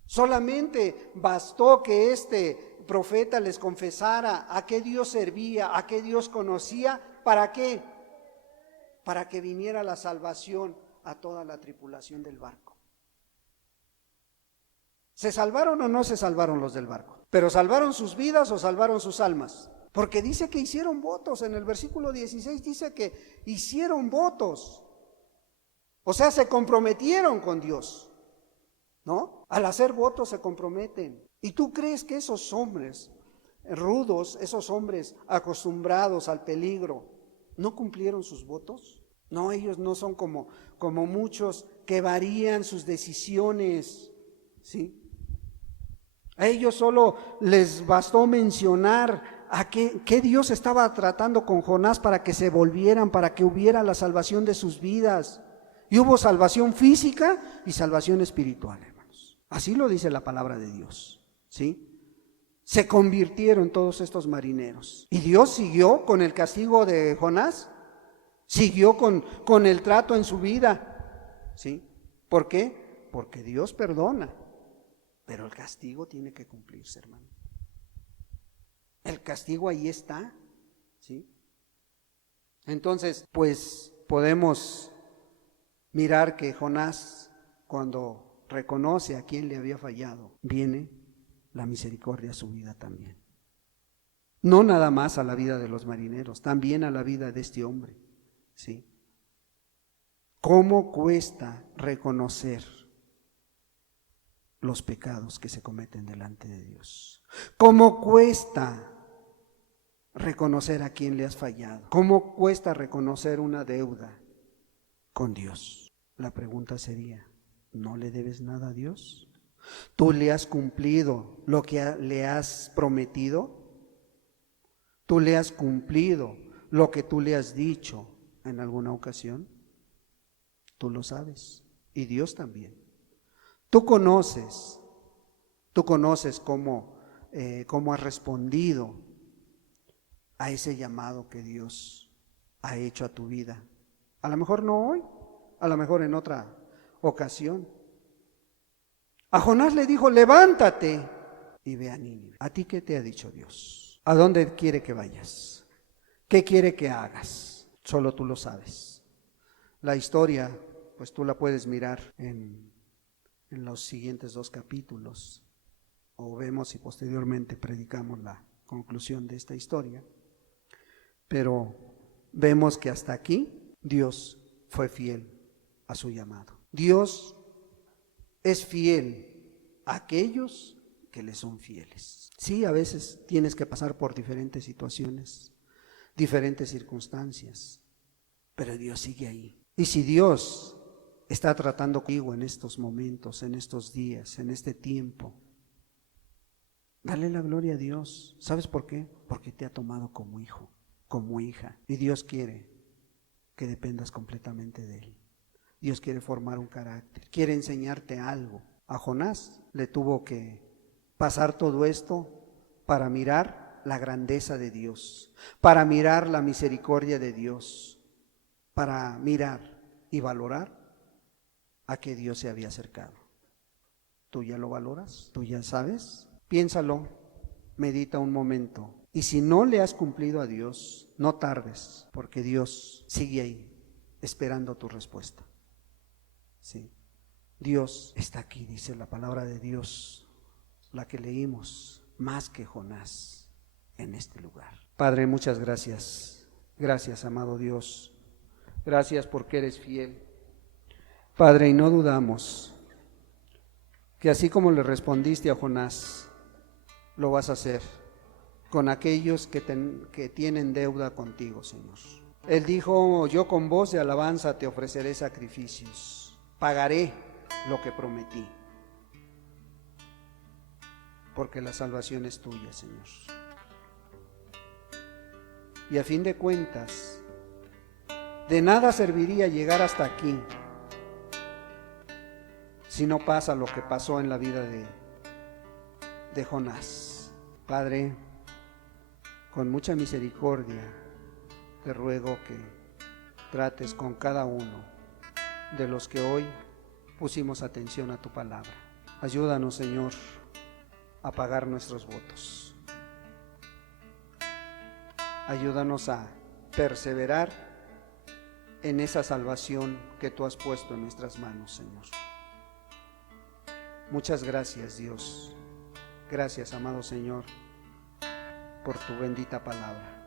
solamente bastó que este profeta les confesara a qué Dios servía, a qué Dios conocía. ¿Para qué? Para que viniera la salvación a toda la tripulación del barco. ¿Se salvaron o no se salvaron los del barco? ¿Pero salvaron sus vidas o salvaron sus almas? Porque dice que hicieron votos. En el versículo 16 dice que hicieron votos. O sea, se comprometieron con Dios, ¿no? Al hacer votos se comprometen. ¿Y tú crees que esos hombres rudos, esos hombres acostumbrados al peligro, no cumplieron sus votos? No, ellos no son como muchos que varían sus decisiones, ¿sí? A ellos solo les bastó mencionar ¿Qué Dios estaba tratando con Jonás para que se volvieran, para que hubiera la salvación de sus vidas? Y hubo salvación física y salvación espiritual, hermanos. Así lo dice la palabra de Dios, ¿sí? Se convirtieron todos estos marineros. Y Dios siguió con el castigo de Jonás, siguió con el trato en su vida, ¿sí? ¿Por qué? Porque Dios perdona, pero el castigo tiene que cumplirse, hermano. El castigo ahí está, ¿sí? Entonces, pues podemos mirar que Jonás, cuando reconoce a quien le había fallado, viene la misericordia a su vida también. No nada más a la vida de los marineros, también a la vida de este hombre, ¿sí? ¿Cómo cuesta reconocer los pecados que se cometen delante de Dios? ¿Cómo cuesta reconocer a quien le has fallado? ¿Cómo cuesta reconocer una deuda con Dios? La pregunta sería, ¿no le debes nada a Dios? ¿Tú le has cumplido lo que le has prometido? ¿Tú le has cumplido lo que tú le has dicho en alguna ocasión? Tú lo sabes, y Dios también. Tú conoces cómo has respondido a ese llamado que Dios ha hecho a tu vida. A lo mejor no hoy, a lo mejor en otra ocasión. A Jonás le dijo, levántate y ve a Nínive. ¿A ti qué te ha dicho Dios? ¿A dónde quiere que vayas? ¿Qué quiere que hagas? Solo tú lo sabes. La historia, pues tú la puedes mirar en los siguientes 2 capítulos, o vemos y posteriormente predicamos la conclusión de esta historia. Pero vemos que hasta aquí Dios fue fiel a su llamado. Dios es fiel a aquellos que le son fieles. Sí, a veces tienes que pasar por diferentes situaciones, diferentes circunstancias, pero Dios sigue ahí. Y si Dios está tratando contigo en estos momentos, en estos días, en este tiempo, dale la gloria a Dios. ¿Sabes por qué? Porque te ha tomado como hijo, como hija. Y Dios quiere que dependas completamente de Él. Dios quiere formar un carácter, quiere enseñarte algo. A Jonás le tuvo que pasar todo esto para mirar la grandeza de Dios, para mirar la misericordia de Dios, para mirar y valorar a que Dios se había acercado. ¿Tú ya lo valoras? ¿Tú ya sabes? Piénsalo, medita un momento. Y si no le has cumplido a Dios, no tardes, porque Dios sigue ahí, esperando tu respuesta. Sí. Dios está aquí, dice la palabra de Dios, la que leímos, más que Jonás en este lugar. Padre, muchas gracias. Gracias, amado Dios. Gracias porque eres fiel. Padre, y no dudamos que así como le respondiste a Jonás, lo vas a hacer con aquellos que tienen deuda contigo, Señor. Él dijo, yo con voz de alabanza te ofreceré sacrificios, pagaré lo que prometí, porque la salvación es tuya, Señor. Y a fin de cuentas, de nada serviría llegar hasta aquí si no pasa lo que pasó en la vida de Jonás. Padre, con mucha misericordia te ruego que trates con cada uno de los que hoy pusimos atención a tu palabra. Ayúdanos, Señor, a pagar nuestros votos. Ayúdanos a perseverar en esa salvación que tú has puesto en nuestras manos, Señor. Muchas gracias, Dios. Gracias, amado Señor, por tu bendita palabra.